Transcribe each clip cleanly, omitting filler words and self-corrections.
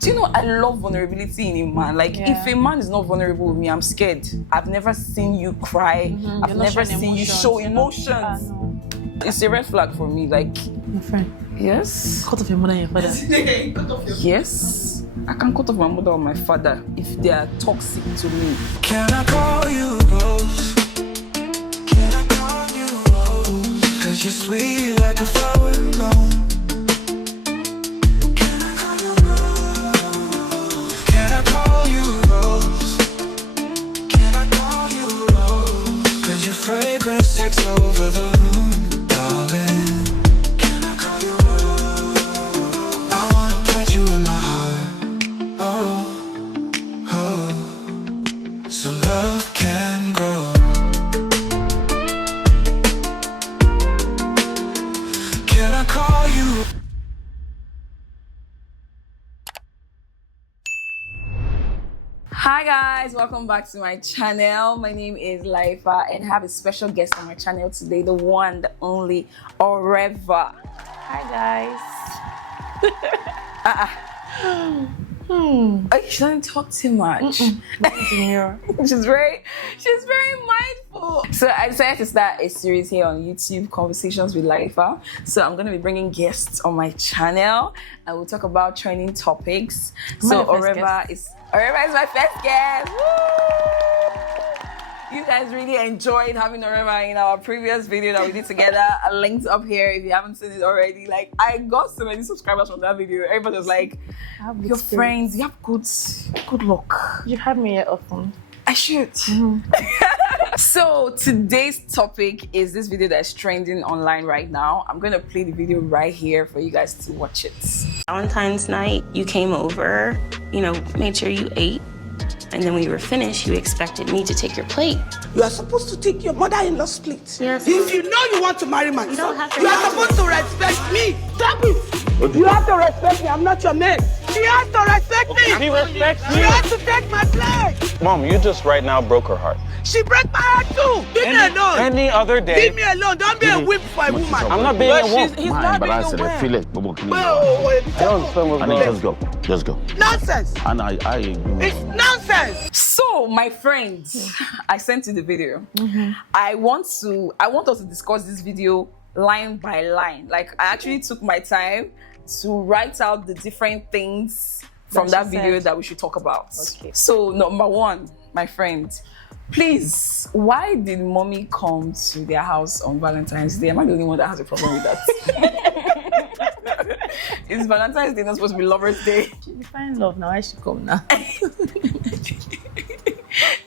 Do you know, I love vulnerability in a man. Like, if a man is not vulnerable with me, I'm scared. I've never seen you cry. I've never seen you show emotions. It's a red flag for me. Like, my friend. Yes. Cut off your mother and your father. Yes. I can cut off my mother or my father if they are toxic to me. Can I call you Rose? Can I call you Rose? 'Cause you're sweet like a flower blown. Can I call you Rose? Can I call you Rose? Can I call you Rose? 'Cause your fragrance takes over the room, darling. Can I call you Rose? I wanna put you in my heart. Oh, oh, so love can grow. Can I call you? Hi guys, welcome back to my channel. My name is Layefa and I have a special guest on my channel today, the one, the only, Layefa. Hi guys. She doesn't talk too much. She's very mindful. So I decided to start a series here on YouTube, Conversations with Layefa. So I'm going to be bringing guests on my channel and we'll talk about trending topics. So Layefa is my first guest. Woo! You guys really enjoyed having Layefa in our previous video that we did together. A link's up here if you haven't seen it already. Like, I got so many subscribers from that video. Everybody was like, your friends, you have good luck. You have me here often. I should. So today's topic is this video that's trending online right now. I'm gonna play the video right here for you guys to watch it. Valentine's night, you came over, made sure you ate. And then when you were finished, you expected me to take your plate. You are supposed to take your mother-in-law's plate. Yes. If you know you want to marry my son, you are supposed to respect me. Stop it. You have to respect me. I'm not your man. She has to respect me. She respects She me. has to take my plate. Mom, you just right now broke her heart. She broke my heart too. Leave me alone. Any other day. Leave me alone. Don't be a whip for a woman. I'm not being a wolf. He's not being a whip. I don't understand what's And going on. just go. Nonsense. And It's nonsense. So my friends, I sent you the video. I want us to discuss this video line by line. Like, I actually took my time to write out the different things from that video that we should talk about. Okay. So number one, my friend, please, why did mommy come to their house on Valentine's Day? Am I the only one that has a problem with that? Is Valentine's Day not supposed to be Lover's Day? She define love now. I should come now.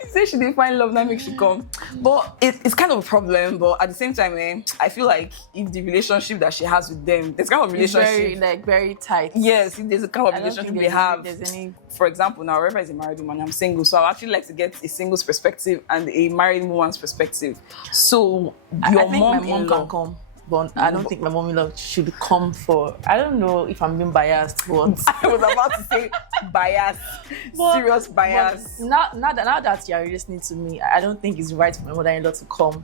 She said she didn't find love, now make she come. But it's kind of a problem. But at the same time, I feel like if the relationship that she has with them, there's kind of relationship very tight. Yes, if there's a kind of I don't relationship think they have. there's any. For example, now Layefa is a married woman, I'm single, so I actually like to get a single's perspective and a married woman's perspective. So I your think mom my mom can come, but I don't think my mom-in-law should come for. I don't know if I'm being biased, but I was about to say bias, serious bias. But now that you are listening to me, I don't think it's right for my mother-in-law to come.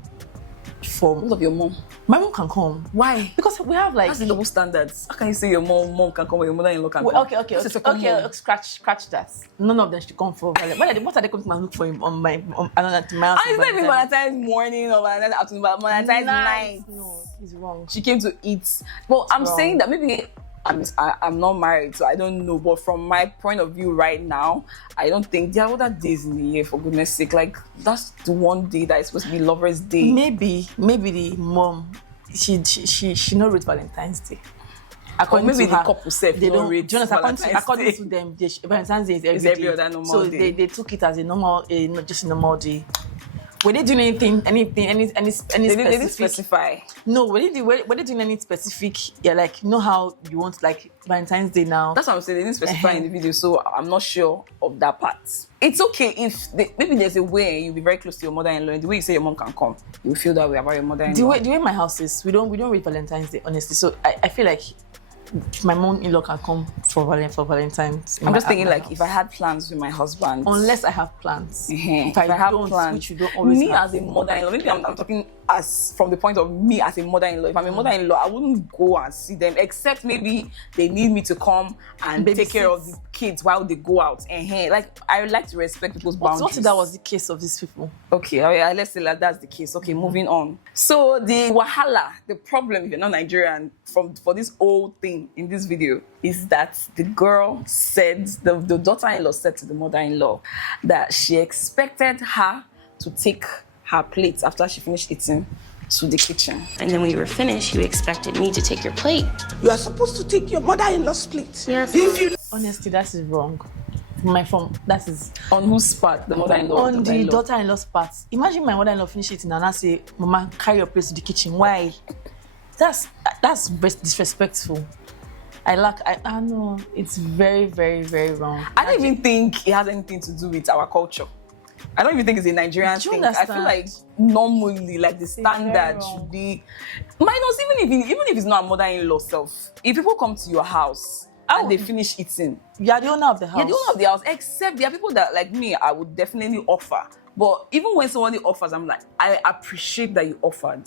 What of your mom? My mom can come. Why? Because we have like That's the double standards. How can you say your mom can come, but your mother-in-law can come? Okay. Scratch that. None of them should come for Valentine's. What are they coming to look for him on my another to my house? And it's not even Valentine's morning or Valentine's afternoon, but Valentine's night. No, he's wrong. She came to eat. But I'm saying that maybe I'm not married, so I don't know. But from my point of view right now, I don't think there are other days in the year, for goodness sake. Like, that's the one day that is supposed to be Lover's Day. Maybe the mom, she not read Valentine's Day. According Maybe to the couple self, they don't read. According to them, Valentine's Day is every other normal so day. So they took it as a normal, not just a normal day. Were they doing any They specific? didn't specify. No, were they doing any specific? Yeah, like, you know how you want like Valentine's Day now. That's what I'm saying. They didn't specify in the video, so I'm not sure of that part. It's okay if maybe there's a way you'll be very close to your mother-in-law. And the way you say your mom can come, you feel that way about your mother-in-law. The way my house is, we don't read Valentine's Day, honestly. So I feel like my mom-in-law can come for Valentine's. I'm just thinking, like, if I had plans with my husband, unless I have plans. If I have don't, plans, which you don't always me have. as a mother-in-law, maybe I'm talking as from the point of me as a mother-in-law. If I'm a mother-in-law, I wouldn't go and see them, except maybe they need me to come and take care of the kids while they go out. Like, I like to respect people's boundaries. What if that was the case of these people? Okay, oh yeah, let's say that that's the case. Okay, moving on. So the wahala, the problem if you're not Nigerian for this whole thing in this video is that the girl said, the daughter-in-law said to the mother-in-law that she expected her to take her plate after she finished eating to the kitchen. And then when you were finished, you expected me to take your plate. You are supposed to take your mother-in-law's plate. Yes. If you Honestly, that is wrong. That is On whose part? The mother-in-law? or on the daughter-in-law's part. Imagine my mother-in-law finish eating and I say, Mama, carry your plate to the kitchen. Why? That's disrespectful. I know it's very, very, very wrong. I don't even think it has anything to do with our culture. I don't even think it's a Nigerian thing. Understand? I feel like normally, like the standard should be minus, even if it's not a mother-in-law self. If people come to your house and they finish eating, You are the owner of the house. you're the owner of the house. Except there are people that, like me, I would definitely offer. But even when somebody offers, I'm like, I appreciate that you offered,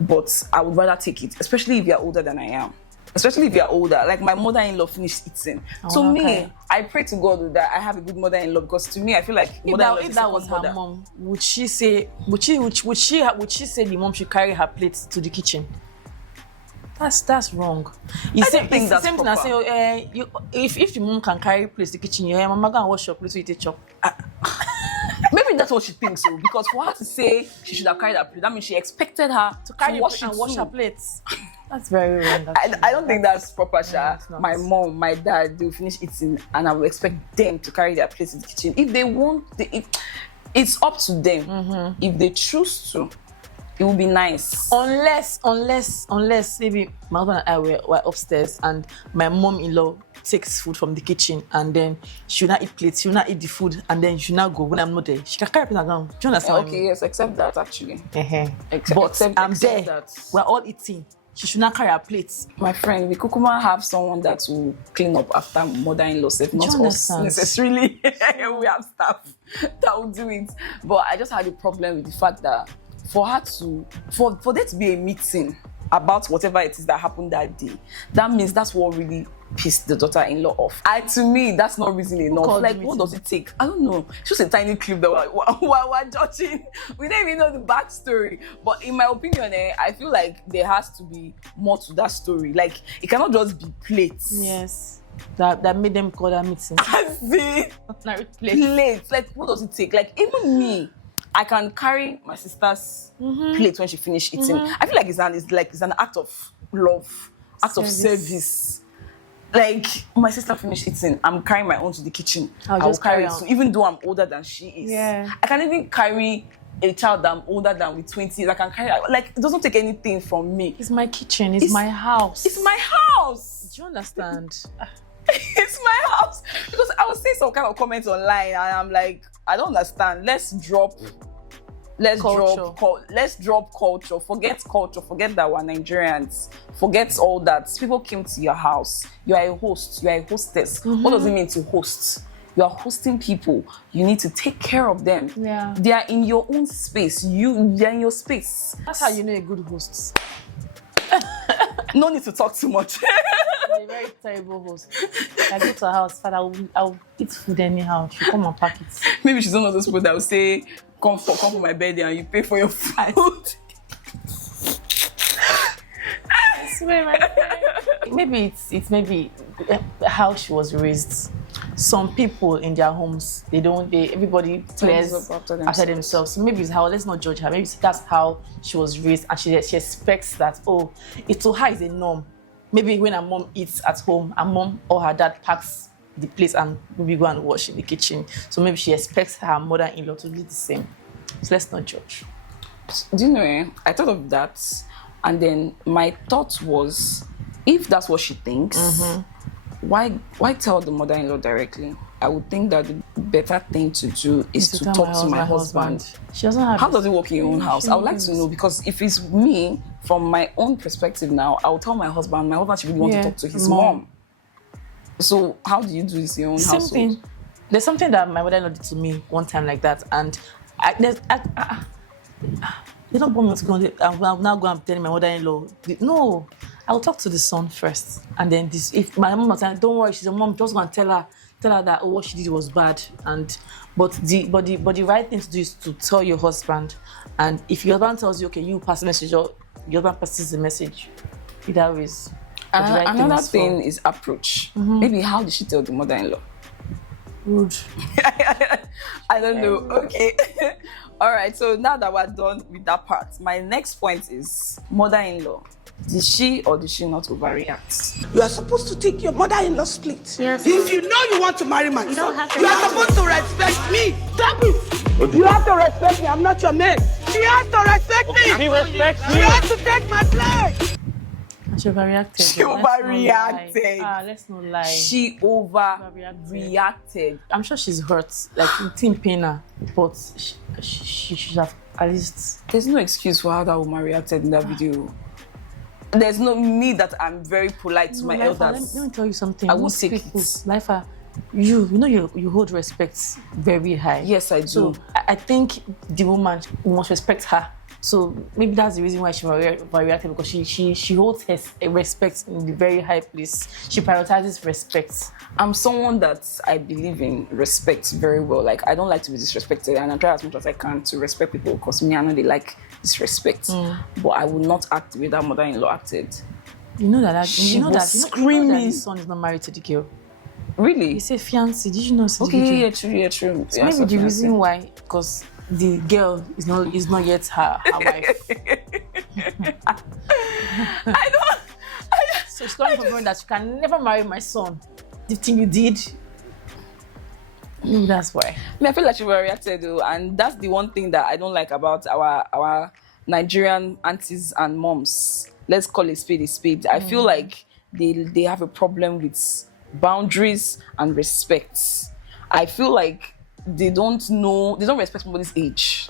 but I would rather take it, especially if you're older than I am. Especially if you're older, like my mother-in-law finished eating. To me, I pray to God that I have a good mother-in-law, because to me, I feel like if that was her mom, would she say the mom should carry her plate to the kitchen? That's wrong. I don't think that's the same thing as saying, if the mom can carry plates to the kitchen, your mama go and wash your plate so you take chop. Maybe that's what she thinks, so because for her to say she should have carried her plate, that means she expected her to Carry wash and it wash too. her plates. That's very wrong. I don't think that's proper, Sha. it's not. My mom, my dad, they'll finish eating and I will expect them to carry their plates in the kitchen. If they want, it's up to them. If they choose to, it will be nice. Unless maybe my husband and I were upstairs and my mom-in-law takes food from the kitchen and then she will not eat plates, she will not eat the food, and then she will not go when I'm not there. She can carry it down. Do you understand? what I Okay, mean? yes, accept that actually. But I'm accept there. that. We're all eating. She should not carry her plates. My friend, we kukuma have someone that will clean up after mother-in-law, if not us understand? necessarily. We have staff that will do it. But I just had a problem with the fact that for there to be a meeting about whatever it is that happened that day, that means that's what really pissed the daughter-in-law off. To me, that's not reason enough. Like, what does it take? I don't know. It's just a tiny clip that we're judging. We don't even know the backstory. But in my opinion, I feel like there has to be more to that story. Like, it cannot just be plates. Yes. That made them call that meeting. Plates. Like, what does it take? Like, even me, I can carry my sister's plate when she finished eating. I feel like it's an act of love, act of service. Like, my sister finished eating, I'm carrying my own to the kitchen. I'll carry it, even though I'm older than she is. Yeah. I can even carry a child that I'm older than with 20 years. I can carry, like, it doesn't take anything from me. It's my kitchen. It's my house. It's my house. Do you understand? It's my house. Because I was seeing some kind of comments online and I'm like, I don't understand. Let's drop culture. Forget culture. Forget that we're Nigerians. Forget all that. People came to your house. You are a host. You are a hostess. What does it mean to host? You are hosting people. You need to take care of them. Yeah. They are in your own space. They're in your space. That's how you know a good host. No need to talk too much. A very terrible host. I go to her house, Father, I'll eat food anyhow. She'll come and pack it. Maybe she's one of those people that will say, come for my birthday and you pay for your food. I swear, maybe it's maybe how she was raised. Some people in their homes, everybody plays after themselves. So maybe it's how, let's not judge her. Maybe that's how she was raised and she expects that, it to her is a norm. Maybe when her mom eats at home, her mom or her dad packs the place and maybe go and wash in the kitchen. So maybe she expects her mother-in-law to do the same. So let's not judge. Do you know, I thought of that, and then my thought was, if that's what she thinks, why tell the mother-in-law directly? I would think that the better thing to do is to talk to my husband. She doesn't have. How does it work in your own house? I would like to know, because if it's me, from my own perspective now, I will tell my husband should really want to talk to his mom. So how do you do this in your own household? There's something that my mother-in-law did to me one time like that, and They don't want me to go. I'll now go and tell my mother-in-law. No, I'll talk to the son first, and then this. If my mom was like, "Don't worry, she's a mom. Just go and tell her that what she did was bad." But the right thing to do is to tell your husband. And if your husband tells you, okay, you pass the message, or your husband passes the message, either ways. Another thing is approach. Maybe how did she tell the mother-in-law? Rude. I don't know. Okay. All right. So now that we're done with that part, my next point is mother-in-law. Did she or did she not overreact? You are supposed to take your mother-in-law split. Yes. If you know you want to marry my don't son, have to you are have supposed to respect me. Stop it. You have to respect me. I'm not your mate. She has to respect me. He respects She me. has to take my place. She overreacted. She overreacted. Let's not lie. She overreacted. I'm sure she's hurt. Like, it's in pain her, but she should have at least. There's no excuse for how that woman reacted in that video. There's no me that I'm very polite to my Layefa, elders. let me tell you something. I won't Most take people, it. Layefa, you hold respect very high. Yes, I do. So I think the woman must respect her. So maybe that's the reason why she overreacted, because she holds her respect in the very high place. She prioritizes respect. I'm someone that I believe in respect very well. Like, I don't like to be disrespected, and I try as much as I can to respect people, because me, I know they like disrespect. But I will not act the way that mother-in-law acted. You know that She you know was that screaming. his son is not married to the girl. Really? He said fiancé. Did you know? Okay, yeah, true. So maybe the reason why, because the girl is not yet her wife. I don't. So she's coming from that you can never marry my son. The thing you did. Maybe that's why. I feel like she overreacted though, and that's the one thing that I don't like about our Nigerian aunties and moms. Let's call it spade a spade. I feel like they have a problem with boundaries and respect. I feel like they don't respect somebody's age.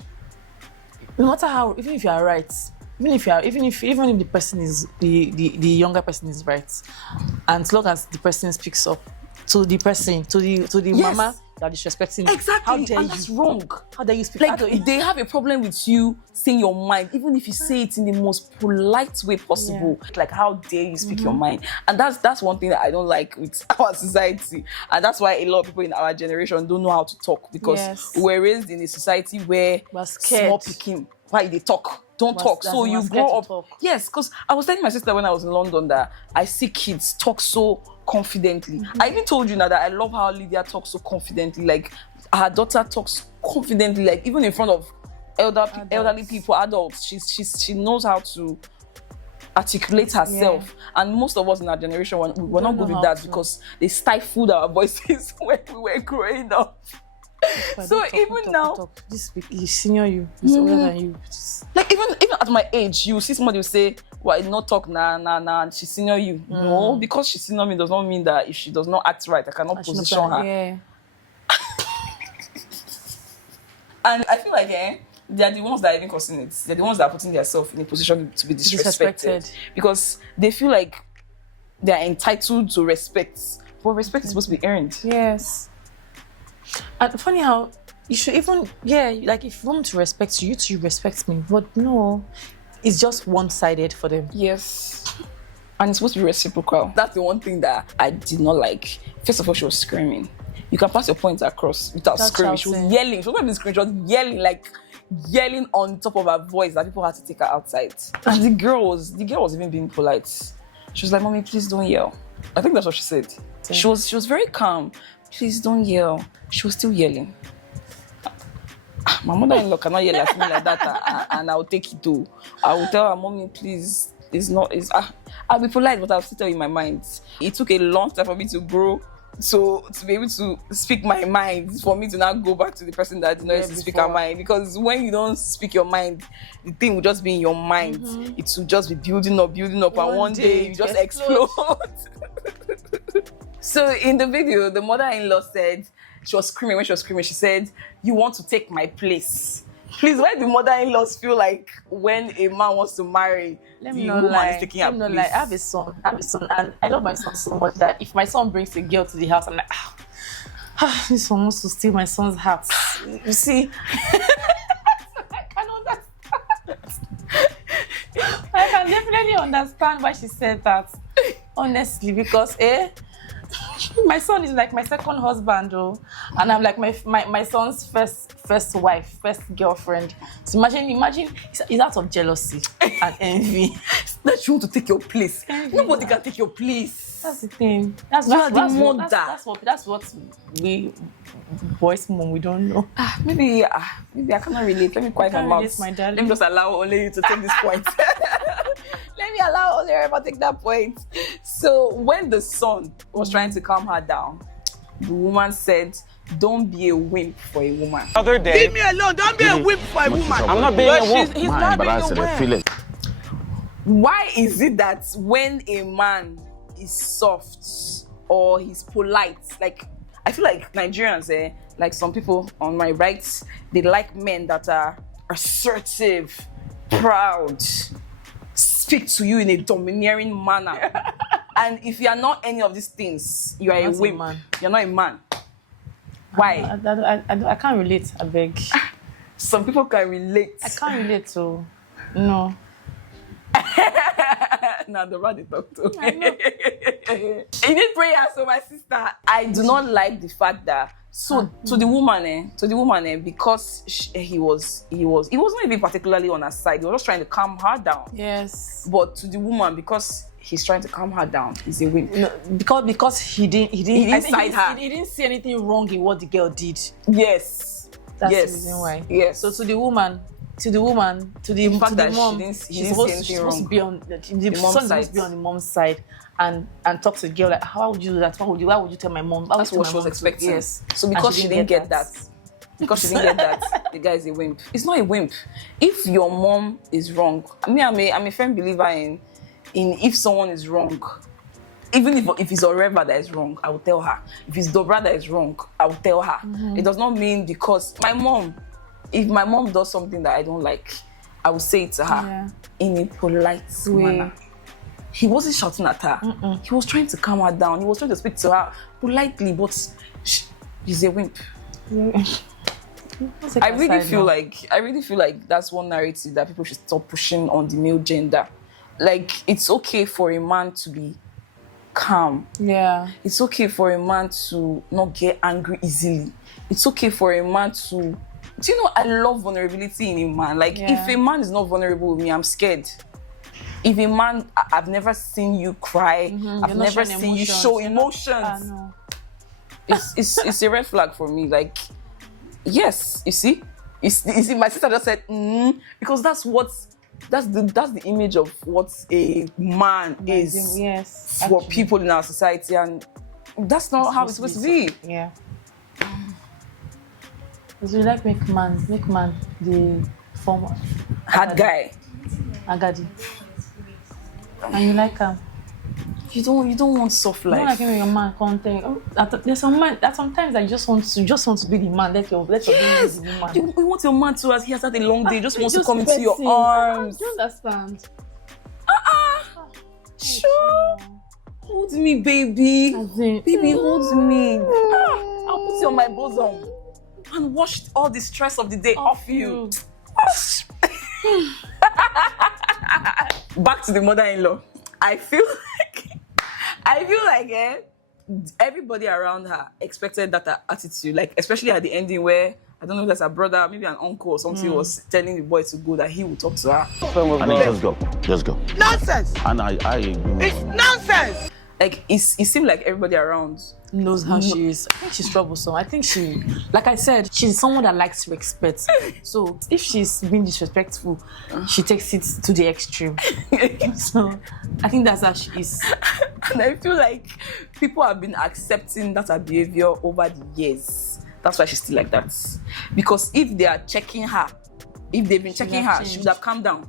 No matter how, even if you are right, even if the person is the younger person is right, and as long as the person speaks up to the person, to the Yes. mama, you are disrespecting. Exactly, How dare and that's you? wrong. How dare you speak? Like, they have a problem with you saying your mind, even if you say it in the most polite way possible. Like, how dare you speak your mind? And that's one thing that I don't like with our society. And that's why a lot of people in our generation don't know how to talk, because we're raised in a society where We're scared. small picking, why they talk. Don't talk. So you grow up. Yes, because I was telling my sister when I was in London that I see kids talk so confidently. I even told you now that I love how Lydia talks so confidently. Like, her daughter talks confidently, like even in front of elderly people, adults. She knows how to articulate herself. And most of us in our generation we're not good with that, because they stifled our voices when we were growing up. So even now, this is senior you, he's older than you. Like even at my age, you see somebody will say, "Well, I not talk nah, she's senior you." No, because she's senior me does not mean that if she does not act right, I cannot position her. Yeah. And I feel like they are the ones that are even causing it. They're the ones that are putting themselves in a position to be disrespected. Because they feel like they are entitled to respect. But respect is supposed to be earned. Yes. And funny how you should even, like if you want to respect you to respect me. But no, it's just one-sided for them. Yes. And it's supposed to be reciprocal. That's the one thing that I did not like. First of all, she was screaming. You can pass your points across without screaming. She was yelling. She was not even screaming. She was yelling on top of her voice that people had to take her outside. And the girl was even being polite. She was like, "Mommy, please don't yell." I think that's what she said. She was very calm. "Please don't yell." She was still yelling. My mother-in-law cannot yell at me like that, and I'll take it too. I will tell her, "Mommy, please, I'll be polite, but I'll still tell you my mind." It took a long time for me to grow, so to be able to speak my mind, for me to now go back to the person that did not used to speak her mind. Because when you don't speak your mind, the thing will just be in your mind. It will just be building up, and one day you just explode. So in the video, the mother-in-law said, she was screaming. When she was screaming, she said, "You want to take my place." Please, why do mother-in-laws feel like when a man wants to marry, the woman is taking her place? I have a son, and I love my son so much that if my son brings a girl to the house, I'm like, this one wants to steal my son's heart. You see? I cannot understand. understand why she said that. Honestly, because my son is like my second husband, though, and I'm like my son's first wife, first girlfriend. So imagine, it's out of jealousy and envy that you want to take your place. Nobody can take your place. That's the thing. That's what we boys mom, we don't know. Maybe I cannot relate. Let me quiet my mouth. My darling. Let me just allow only you to take this point. Let me allow only her to take that point. So when the son was trying to calm her down, the woman said, "Don't be a wimp for a woman." Other day, Leave me alone. Don't be a whip for a woman. I'm not being a wimp. He's not being a wimp. Why is it that when a man is soft or he's polite, like I feel like Nigerians, like some people on my right, they like men that are assertive, proud, speak to you in a domineering manner. And if you are not any of these things, you are a wimp. You're not a man. Why? I can't relate, I beg. Some people can relate. I can't relate to. No. Now the man they talk to. I know. You need prayer, so my sister. I do not like the fact that to the woman, because he wasn't even particularly on her side. He was just trying to calm her down. Yes. But to the woman, because he's trying to calm her down, he's a wimp. No, because he didn't side her. He didn't see anything wrong in what the girl did. Yes. That's the reason why. Yes. So to the mom, she's supposed to be on the son is supposed to be on the mom's side and talk to the girl like, how would you do that? Why would you tell my mom? That's what she was expecting. Yes. So because she didn't get that, the guy is a wimp. It's not a wimp. If your mom is wrong, I'm a firm believer in if someone is wrong, even if it's Layefa that is wrong, I will tell her. If it's Dobra that is wrong, I will tell her. Mm-hmm. It does not mean because if my mom does something that I don't like, I will say it to her in a polite manner. He wasn't shouting at her. Mm-mm. He was trying to calm her down. He was trying to speak to her politely, but he's a wimp. Yeah. I really feel like that's one narrative that people should stop pushing on the male gender. Like, it's okay for a man to be calm. Yeah. It's okay for a man to not get angry easily. It's okay for a man to... Do you know, I love vulnerability in a man. Like, if a man is not vulnerable with me, I'm scared. If a man... I've never seen you cry. Mm-hmm. I've never seen you show emotions. No. It's a red flag for me. Like, yes, you see? You see, my sister just said, because that's the image of what a man is for people in our society, and that's not how it's supposed to be. Yeah. Because we like make man the former hard guy. Agadi. And you like him. You don't want soft life. You don't like when your man content. There's some man that sometimes I just want to be the man. Let your be the man. You want your man to, as he has had a long day, just wants to come into your arms. Do you understand? Sure. Hold me, baby. Baby, hold me. I'll put you on my bosom and wash all the stress of the day off you. Back to the mother-in-law. I feel like everybody around her expected that attitude, like especially at the ending where I don't know if that's a brother, maybe an uncle or something was telling the boy to go, that he would talk to her. Just go. Nonsense. And I it's nonsense. Like it seemed like everybody around knows how she is. I think she's troublesome. I think she, like I said, she's someone that likes respect. So if she's being disrespectful, she takes it to the extreme. So I think that's how she is. And I feel like people have been accepting that her behavior over the years. That's why she's still like that. Because if they are checking her, if they've been checking her, she would have calmed down.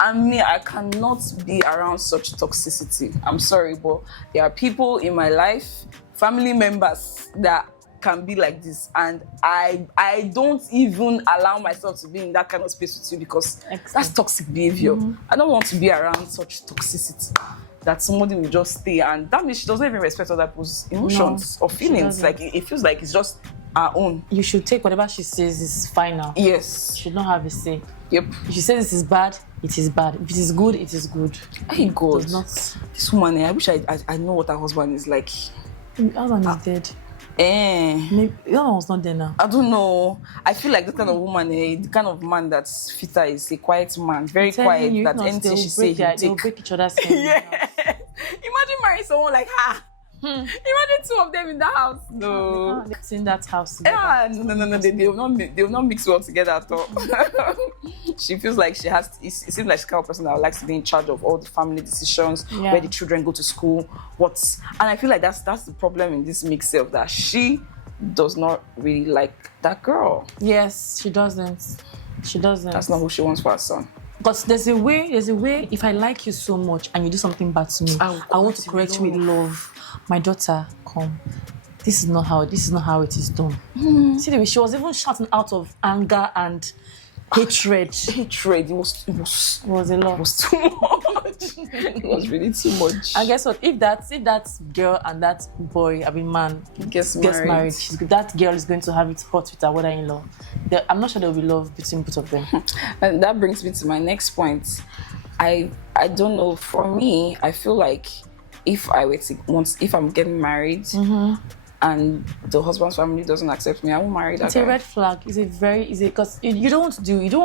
I cannot be around such toxicity. I'm sorry, but there are people in my life, family members, that can be like this, and I don't even allow myself to be in that kind of space with you because that's toxic behavior. I don't want to be around such toxicity that somebody will just stay, and that means she doesn't even respect other people's emotions or feelings. Like it feels like it's just our own. You should take whatever she says is final. Yes. You should not have a say. Yep. If you say this is bad, it is bad. If it is good, it is good. Hey God. Does not. This woman, I wish I know what her husband is like. Her husband is dead. Maybe that one was not there now. I don't know. I feel like this kind of woman, the kind of man that's fitter is a quiet man, very quiet. You, that anything she say, they'll break each other's head. Yeah. Imagine marrying someone like her. Imagine two of them in the house. No. They're in that house together. Yeah, no. They will not mix well together at all. She feels like she has. It seems like she's the kind of person that likes to be in charge of all the family decisions, where the children go to school, and I feel like that's the problem in this mix-up, that she does not really like that girl. Yes, she doesn't. That's not who she wants for her son. But there's a way. If I like you so much and you do something bad to me, I want to correct you with love. My daughter, come. This is not how it is done. See the way she was even shouting out of anger and hatred. It was It was a lot. It was too much. It was really too much. And guess what? If that girl and that boy, man, gets married, that girl is going to have it hot with her mother-in-law. I'm not sure there will be love between both of them. And that brings me to my next point. I don't know. For me, I feel like if I'm getting married and the husband's family doesn't accept me, I won't marry that guy. It's a red flag. Because you don't want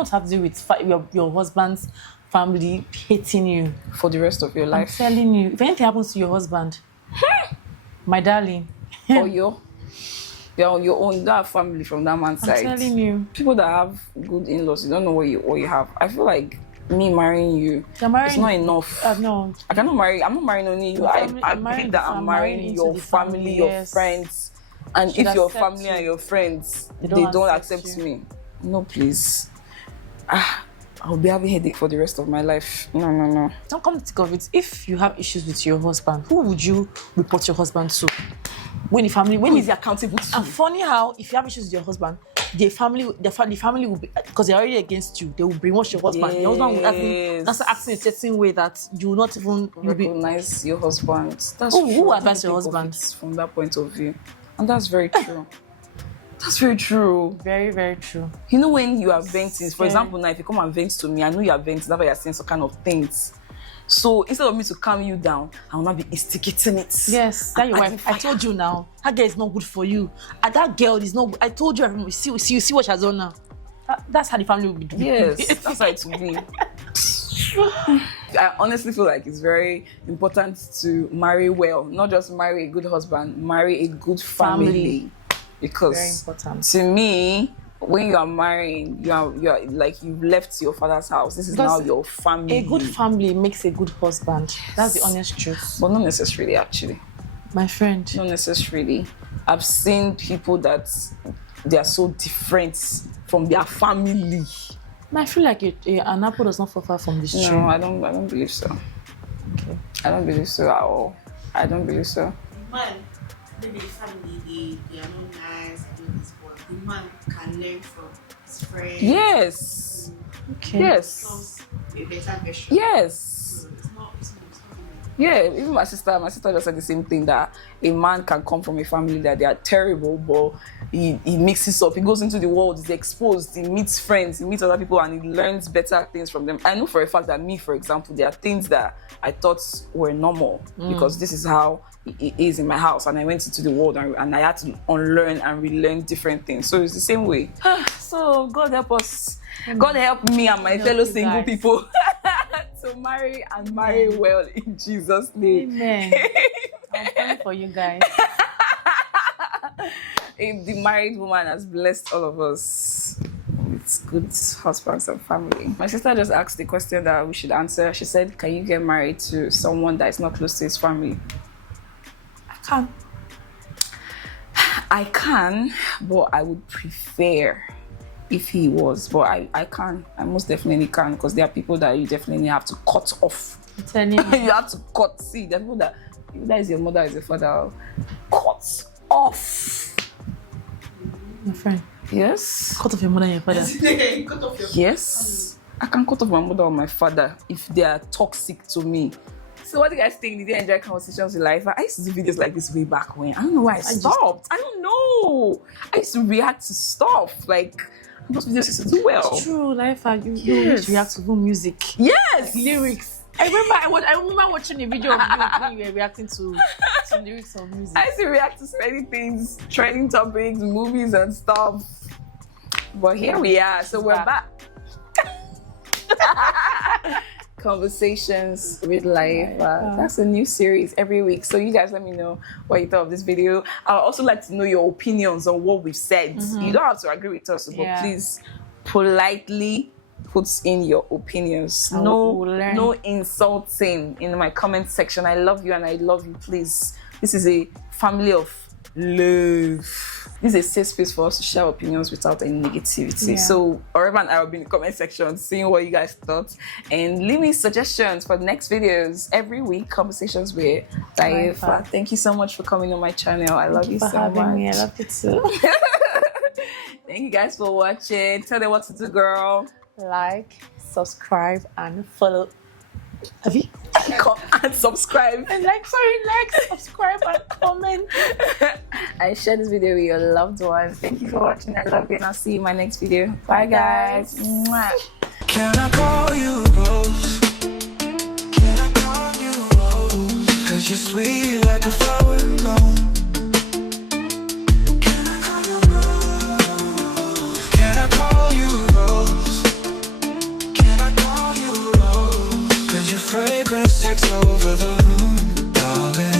to have to deal with your husband's family hating you for the rest of your life. I'm telling you, if anything happens to your husband, my darling, or you're on your own, you don't have family from that man's side. I'm telling you, people that have good in-laws, you don't know what you have. I feel like me marrying you, it's not enough. No, I'm not marrying only you. I believe that I'm marrying your family, your friends. And if your family and your friends, they don't accept me, no, please. I'll be having a headache for the rest of my life. No. Don't come to think of it. If you have issues with your husband, who would you report your husband to? When who is he accountable to? And funny how, if you have issues with your husband, the family will be, because they're already against you, they will brainwash your husband. Yes. Your husband will acting in a certain way that you will not even recognize your husband. That's who advised your husband from that point of view? And that's very true. That's very true. Very, very true. You know, when you are venting, for example, now if you come and vent to me, I know you are venting, that's why you're saying some kind of things. So instead of me to calm you down, I will not be instigating it. Yes, that your wife. I told you now, that girl is not good for you. And that girl is not good. I told you, you see what she has done now. That's how the family will be doing. Yes, that's how it will be. I honestly feel like it's very important to marry well, not just marry a good husband, marry a good family. Because very important. To me, when you are marrying, you are like you've left your father's house. This is now your family. A good family makes a good husband. Yes. That's the honest truth. But not necessarily, actually. My friend. Not necessarily. I've seen people that they are so different from their family. I feel like an apple does not fall far from this tree. No, I don't believe so. Okay. I don't believe so at all. I don't believe so. Man, maybe the family, they are not nice, but the man can learn from his friends. Yes. Okay. Yes. A better version. Yes. So it's not yeah, even my sister just said the same thing, that a man can come from a family that they are terrible, but he mixes up, he goes into the world, he's exposed, he meets friends, he meets other people, and he learns better things from them. I know for a fact that me, for example, there are things that I thought were normal because this is how it is in my house, and I went into the world and I had to unlearn and relearn different things. So it's the same way. So God help us. God help me and my fellow single people to marry and marry well in Jesus' name. Amen. I'm praying for you guys. If the married woman has blessed all of us with good husbands and family. My sister just asked the question that we should answer. She said, can you get married to someone that is not close to his family? I can, but I would prefer if he was. But I can. I most definitely can, because there are people that you definitely have to cut off. I'm telling you. You have to cut. See, there are people that, if that is your mother, is your father, cut off. My friend. Yes. Cut off your mother and your father. Cut off your Yes. I can cut off my mother or my father if they are toxic to me. So what do you guys think? Did you enjoy conversations with Layefa? I used to do videos like this way back when. I don't know why I stopped. I don't know. I used to react to stuff. Like, those videos used to do well. True, Layefa, you used to react to good music. Yes! Lyrics. I remember watching a video of you when you were reacting to lyrics of music. I used to react to many things, trending topics, movies and stuff. But here we are, so we're back. Conversations with Layefa. That's a new series every week. So you guys let me know what you thought of this video. I'd also like to know your opinions on what we've said. You don't have to agree with us, but please politely put in your opinions. No insulting in my comment section. I love you and I love you, please. This is a family of love. This is a safe space for us to share opinions without any negativity. So Layefa and I will be in the comment section seeing what you guys thought and leave me suggestions for the next videos every week. Conversations with Layefa. Thank you so much for coming on my channel. I love you so much. Me. I love you too. Thank you guys for watching. Tell them what to do, girl. Like, subscribe, and follow. Have you? And subscribe. And like, subscribe, and comment. And share this video with your loved ones. Thank you for watching. I love you, and I'll see you in my next video. Bye, guys. Mwah. Can I call you Rose? Can I call you Rose? 'Cause you're sweet like a flower blown. Can I call you Rose? Can I call you Rose? Can I call you Rose? 'Cause your fragrance takes over the room, darling.